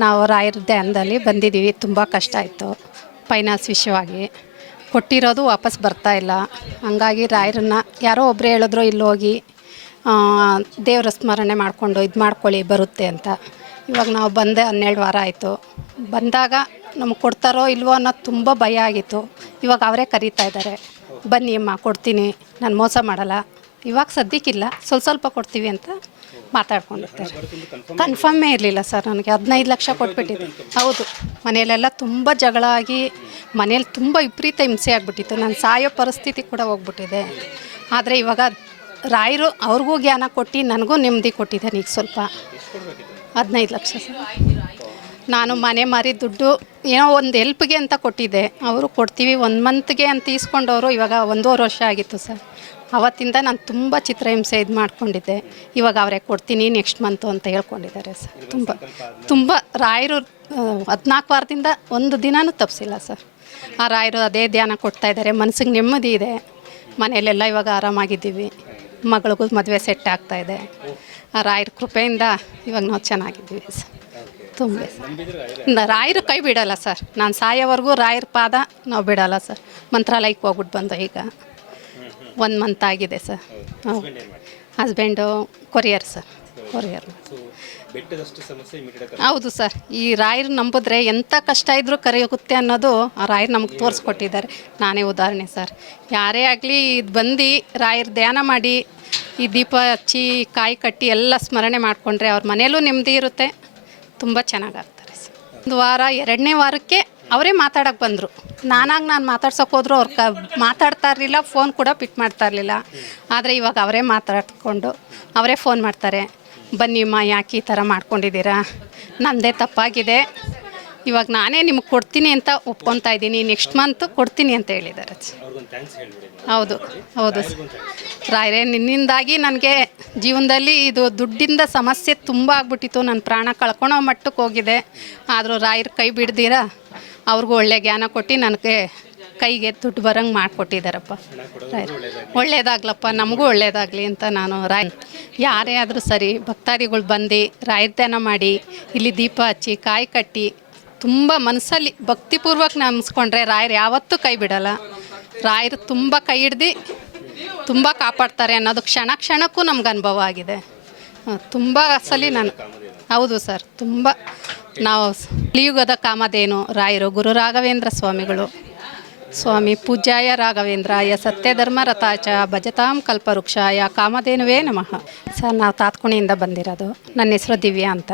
ನಾವು ರಾಯರ ಧ್ಯಾನದಲ್ಲಿ ಬಂದಿದ್ದೀವಿ. ತುಂಬ ಕಷ್ಟ ಆಯಿತು ಫೈನಾನ್ಸ್ ವಿಷಯವಾಗಿ. ಕೊಟ್ಟಿರೋದು ವಾಪಸ್ ಬರ್ತಾ ಇಲ್ಲ. ಹಂಗಾಗಿ ರಾಯರನ್ನ ಯಾರೋ ಒಬ್ಬರು ಹೇಳಿದ್ರು, ಇಲ್ಲಿ ಹೋಗಿ ದೇವರ ಸ್ಮರಣೆ ಮಾಡಿಕೊಂಡು ಇದು ಮಾಡ್ಕೊಳ್ಳಿ, ಬರುತ್ತೆ ಅಂತ. ಇವಾಗ ನಾವು ಬಂದೆ ಹನ್ನೆರಡು ವಾರ ಆಯಿತು. ಬಂದಾಗ ನಮ್ಗೆ ಕೊಡ್ತಾರೋ ಇಲ್ವೋ ಅನ್ನೋದು ತುಂಬ ಭಯ ಆಗಿತ್ತು. ಇವಾಗ ಅವರೇ ಕರೀತಾ ಇದ್ದಾರೆ ಬನ್ನಿ ಅಮ್ಮ, ಕೊಡ್ತೀನಿ. ನಾನು ಮೋಸ ಮಾಡಲ್ಲ. ಇವಾಗ ಸದ್ಯಕ್ಕಿಲ್ಲ ಸ್ವಲ್ಪ ಸ್ವಲ್ಪ ಕೊಡ್ತೀವಿ ಅಂತ ಮಾತಾಡ್ಕೊಂಡಿರ್ತಾರೆ ಕನ್ಫರ್ಮೇ ಇರಲಿಲ್ಲ ಸರ್ ನನಗೆ. ಹದಿನೈದು ಲಕ್ಷ ಕೊಟ್ಬಿಟ್ಟಿದ್ದೆ ಹೌದು. ಮನೆಯಲ್ಲೆಲ್ಲ ತುಂಬ ಜಗಳ ಆಗಿ ಮನೇಲಿ ತುಂಬ ವಿಪರೀತ ಹಿಂಸೆ ಆಗಿಬಿಟ್ಟಿತ್ತು. ನಾನು ಸಾಯೋ ಪರಿಸ್ಥಿತಿ ಕೂಡ ಹೋಗ್ಬಿಟ್ಟಿದೆ. ಆದರೆ ಇವಾಗ ರಾಯರು ಅವ್ರಿಗೂ ಜ್ಞಾನ ಕೊಟ್ಟು ನನಗೂ ನೆಮ್ಮದಿ ಕೊಟ್ಟಿದ್ದಾನೆ ಈಗ ಸ್ವಲ್ಪ. ಹದಿನೈದು ಲಕ್ಷ ಸರ್. ನಾನು ಮನೆ ಮಾರಿ ದುಡ್ಡು ಏನೋ ಒಂದು ಹೆಲ್ಪ್ಗೆ ಅಂತ ಕೊಟ್ಟಿದ್ದೆ. ಅವರು ಕೊಡ್ತೀವಿ, ಒಂದು ಮಂತ್ಗೆ ಅಂತ ಇಸ್ಕೊಂಡವರು ಇವಾಗ ಒಂದೂವರೆ ವರ್ಷ ಆಗಿತ್ತು ಸರ್. ಅವತ್ತಿಂದ ನಾನು ತುಂಬ ಚಿತ್ರಹಿಂಸೆ ಇದು ಮಾಡಿಕೊಂಡಿದ್ದೆ. ಇವಾಗ ಅವರೇ ಕೊಡ್ತೀನಿ ನೆಕ್ಸ್ಟ್ ಮಂತು ಅಂತ ಹೇಳ್ಕೊಂಡಿದ್ದಾರೆ ಸರ್. ತುಂಬ ತುಂಬ ರಾಯರು ಹದಿನಾಲ್ಕು ವಾರದಿಂದ ಒಂದು ದಿನನೂ ತಪ್ಪಿಸಿಲ್ಲ ಸರ್. ಆ ರಾಯರು ಅದೇ ಧ್ಯಾನ ಕೊಡ್ತಾ ಇದ್ದಾರೆ. ಮನಸ್ಸಿಗೆ ನೆಮ್ಮದಿ ಇದೆ. ಮನೆಯಲ್ಲೆಲ್ಲ ಇವಾಗ ಆರಾಮಾಗಿದ್ದೀವಿ. ಮಗಳಿಗೂ ಮದುವೆ ಸೆಟ್ ಆಗ್ತಾ ಇದೆ. ಆ ರಾಯರ ಕೃಪೆಯಿಂದ ಇವಾಗ ನಾವು ಚೆನ್ನಾಗಿದ್ದೀವಿ ಸರ್. ತುಂಬ. ರಾಯರು ಕೈ ಬಿಡಲ್ಲ ಸರ್. ನಾನು ಸಾಯೋವರೆಗೂ ರಾಯರ ಪಾದ ನಾವು ಬಿಡಲ್ಲ ಸರ್. ಮಂತ್ರಾಲಯಕ್ಕೆ ಹೋಗ್ಬಿಟ್ಟು ಬಂದು ಈಗ. ಒಂದು ಮಂತ್ ಆಗಿದೆ sir. Husband courier sir. Courier ಹೌದು ಸರ್. ಈ ರಾಯರು ನಂಬಿದ್ರೆ ಎಂಥ ಕಷ್ಟ ಇದ್ದರೂ ಕರೆಯೋಗುತ್ತೆ ಅನ್ನೋದು ಆ ರಾಯರು ನಮಗೆ ತೋರಿಸ್ಕೊಟ್ಟಿದ್ದಾರೆ. ನಾನೇ ಉದಾಹರಣೆ ಸರ್. ಯಾರೇ ಆಗಲಿ ಇದು ಬಂದು ರಾಯರ ಧ್ಯಾನ ಮಾಡಿ ಈ ದೀಪ ಹಚ್ಚಿ ಕಾಯಿ ಕಟ್ಟಿ ಎಲ್ಲ ಸ್ಮರಣೆ ಮಾಡಿಕೊಂಡ್ರೆ ಅವ್ರ ಮನೇಲೂ ನೆಮ್ಮದಿ ಇರುತ್ತೆ. ತುಂಬ ಚೆನ್ನಾಗಾಗ್ತಾರೆ ಸರ್. ಒಂದು ವಾರ, ಎರಡನೇ ವಾರಕ್ಕೆ ಅವರೇ ಮಾತಾಡೋಕೆ ಬಂದರು. ನಾನಾಗಿ ನಾನು ಮಾತಾಡ್ಸೋಕೆ ಹೋದ್ರು ಅವ್ರು ಕ ಮಾತಾಡ್ತಾ ಇರಲಿಲ್ಲ ಫೋನ್ ಕೂಡ ಪಿಟ್ ಮಾಡ್ತಾ ಇರಲಿಲ್ಲ. ಆದರೆ ಇವಾಗ ಅವರೇ ಮಾತಾಡ್ಕೊಂಡು ಅವರೇ ಫೋನ್ ಮಾಡ್ತಾರೆ ಬನ್ನಿಮ್ಮ ಯಾಕೆ ಈ ಥರ ಮಾಡ್ಕೊಂಡಿದ್ದೀರಾ? ನನ್ನದೇ ತಪ್ಪಾಗಿದೆ. ಇವಾಗ ನಾನೇ ನಿಮಗೆ ಕೊಡ್ತೀನಿ ಅಂತ ಒಪ್ಕೊತಾ ಇದ್ದೀನಿ. ನೆಕ್ಸ್ಟ್ ಮಂತ್ ಕೊಡ್ತೀನಿ ಅಂತ ಹೇಳಿದ್ದಾರೆ ಹೌದು ಹೌದು ರಾಯರೇ ನಿನ್ನಿಂದಾಗಿ ನನಗೆ ಜೀವನದಲ್ಲಿ ಇದು ದುಡ್ಡಿಂದ ಸಮಸ್ಯೆ ತುಂಬ ಆಗ್ಬಿಟ್ಟಿತ್ತು. ನನ್ನ ಪ್ರಾಣ ಕಳ್ಕೊಳೋ ಮಟ್ಟಕ್ಕೆ ಹೋಗಿದೆ. ಆದರೂ ರಾಯರ್ ಕೈ ಬಿಡ್ದಿರ? ಅವ್ರಿಗೂ ಒಳ್ಳೆ ಜ್ಞಾನ ಕೊಟ್ಟು ನನಗೆ ಕೈಗೆ ದುಡ್ಡು ಬರಂಗೆ ಮಾಡಿಕೊಟ್ಟಿದ್ದಾರಪ್ಪ. ರಾಯರು ಒಳ್ಳೇದಾಗ್ಲಪ್ಪ ನಮಗೂ ಒಳ್ಳೇದಾಗಲಿ ಅಂತ ನಾನು ರಾಯ್ ಯಾರೇ ಆದರೂ ಸರಿ ಭಕ್ತಾದಿಗಳು ಬಂದು ರಾಯರ್ ಧ್ಯಾನ ಮಾಡಿ ಇಲ್ಲಿ ದೀಪ ಹಚ್ಚಿ ಕಾಯಿ ಕಟ್ಟಿ ತುಂಬ ಮನಸ್ಸಲ್ಲಿ ಭಕ್ತಿಪೂರ್ವಕ ನಮಿಸ್ಕೊಂಡ್ರೆ ರಾಯರು ಯಾವತ್ತೂ ಕೈ ಬಿಡಲ್ಲ. ರಾಯರು ತುಂಬ ಕೈ ಹಿಡ್ದು ತುಂಬ ಕಾಪಾಡ್ತಾರೆ ಅನ್ನೋದು ಕ್ಷಣ ಕ್ಷಣಕ್ಕೂ ನಮ್ಗೆ ಅನುಭವ ಆಗಿದೆ. ತುಂಬ ಸಲ ನಾನು. ಹೌದು ಸರ್, ತುಂಬ. ನಾವು ಕಲಿಯುಗದ ಕಾಮಧೇನು ರಾಯರು ಗುರು ರಾಘವೇಂದ್ರ ಸ್ವಾಮಿಗಳು. ಸ್ವಾಮಿ ಪೂಜ್ಯಾಯ ರಾಘವೇಂದ್ರಾಯ ಸತ್ಯಧರ್ಮ ರಥಾಚ ಭಜತಾಂ ಕಲ್ಪವೃಕ್ಷಾಯ ಕಾಮಧೇನುವೇ ನಮಃ. ಸರ್, ನಾವು ತಾತ್ಕುಣಿಯಿಂದ ಬಂದಿರೋದು. ನನ್ನ ಹೆಸರು ದಿವ್ಯಾ ಅಂತ.